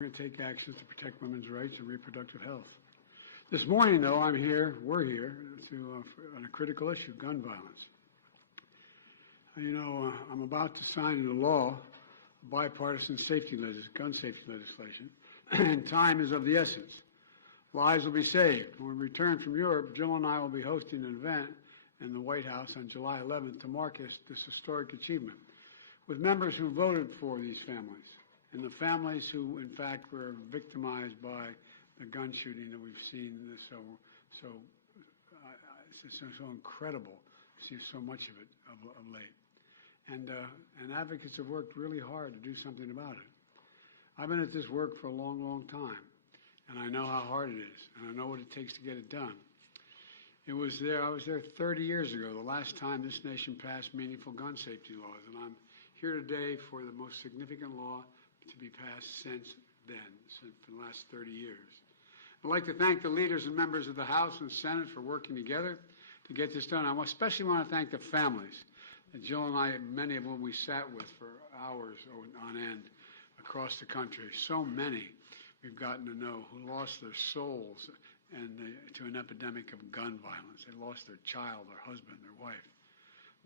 We're going to take actions to protect women's rights and reproductive health. This morning, though, we're here on a critical issue, gun violence. I'm about to sign into law bipartisan gun safety legislation, and time is of the essence. Lives will be saved. When we return from Europe, Jill and I will be hosting an event in the White House on July 11th to mark this historic achievement with members who voted for these families and the families who, in fact, were victimized by the gun shooting that we've seen. It's so incredible to see so much of it of late. And advocates have worked really hard to do something about it. I've been at this work for a long, long time, and I know how hard it is, and I know what it takes to get it done. I was there 30 years ago, the last time this nation passed meaningful gun safety laws, and I'm here today for the most significant law to be passed since then, for the last 30 years. I'd like to thank the leaders and members of the House and Senate for working together to get this done. I especially want to thank the families that Jill and I, many of them we sat with for hours on end across the country. So many we've gotten to know who lost their souls to an epidemic of gun violence. They lost their child, their husband, their wife.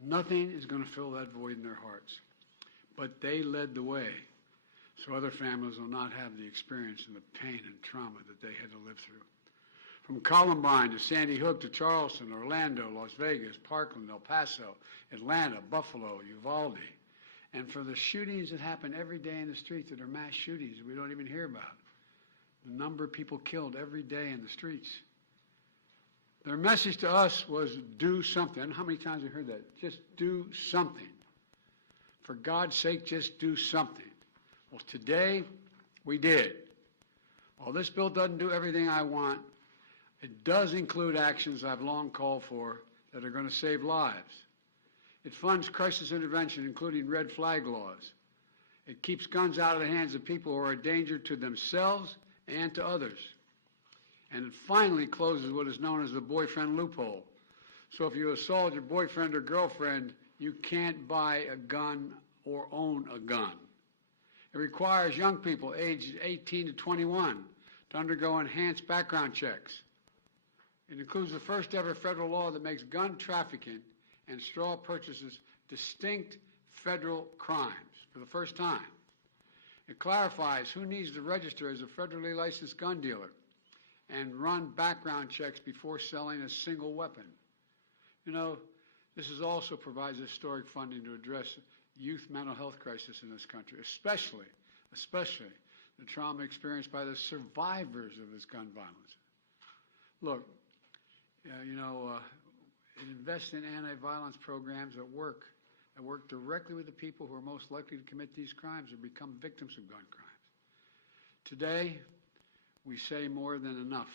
Nothing is going to fill that void in their hearts. But they led the way so other families will not have the experience and the pain and trauma that they had to live through. From Columbine to Sandy Hook to Charleston, Orlando, Las Vegas, Parkland, El Paso, Atlanta, Buffalo, Uvalde, and for the shootings that happen every day in the streets that are mass shootings that we don't even hear about. The number of people killed every day in the streets. Their message to us was do something. I don't know how many times I've heard that. Just do something. For God's sake, just do something. Well, today, we did. While this bill doesn't do everything I want, it does include actions I've long called for that are going to save lives. It funds crisis intervention, including red flag laws. It keeps guns out of the hands of people who are a danger to themselves and to others. And it finally closes what is known as the boyfriend loophole. So if you assault your boyfriend or girlfriend, you can't buy a gun or own a gun. It requires young people aged 18 to 21 to undergo enhanced background checks. It includes the first ever federal law that makes gun trafficking and straw purchases distinct federal crimes for the first time. It clarifies who needs to register as a federally licensed gun dealer and run background checks before selling a single weapon. This also provides historic funding to address youth mental health crisis in this country, especially the trauma experienced by the survivors of this gun violence. Look, it invests in anti-violence programs that work directly with the people who are most likely to commit these crimes or become victims of gun crimes. Today, we say more than enough.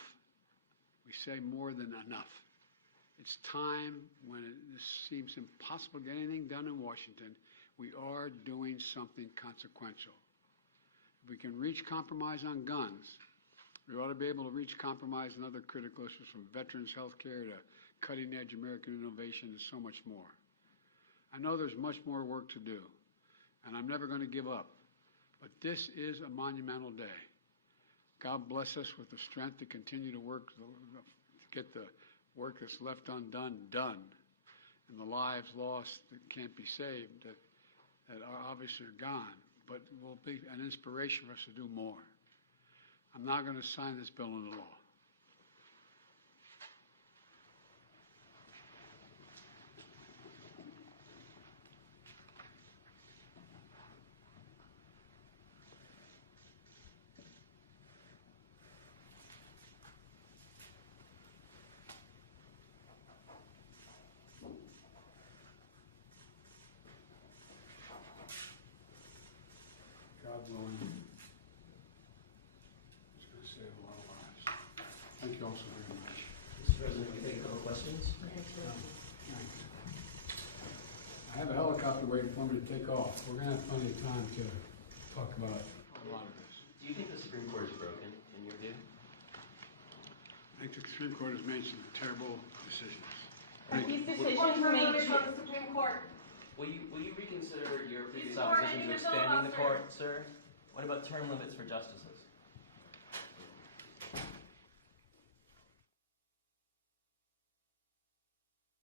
We say more than enough. It's time when it seems impossible to get anything done in Washington, we are doing something consequential. If we can reach compromise on guns, we ought to be able to reach compromise on other critical issues, from veterans' health care to cutting-edge American innovation and so much more. I know there's much more work to do, and I'm never going to give up. But this is a monumental day. God bless us with the strength to continue to work, to get the work that's left undone done, and the lives lost that can't be saved, that are obviously gone, but will be an inspiration for us to do more. I'm not going to sign this bill into law. God willing, it's going to save a lot of lives. Thank you all so very much. Mr. President, we take a couple questions. Thank you. I have a helicopter waiting for me to take off. We're going to have plenty of time to talk about a lot of this. Do you think the Supreme Court is broken, in your view? I think the Supreme Court has made some terrible decisions. These decisions were made by the Supreme Court. Will you reconsider your previous opposition to expanding the court, sir? What about term limits for justices?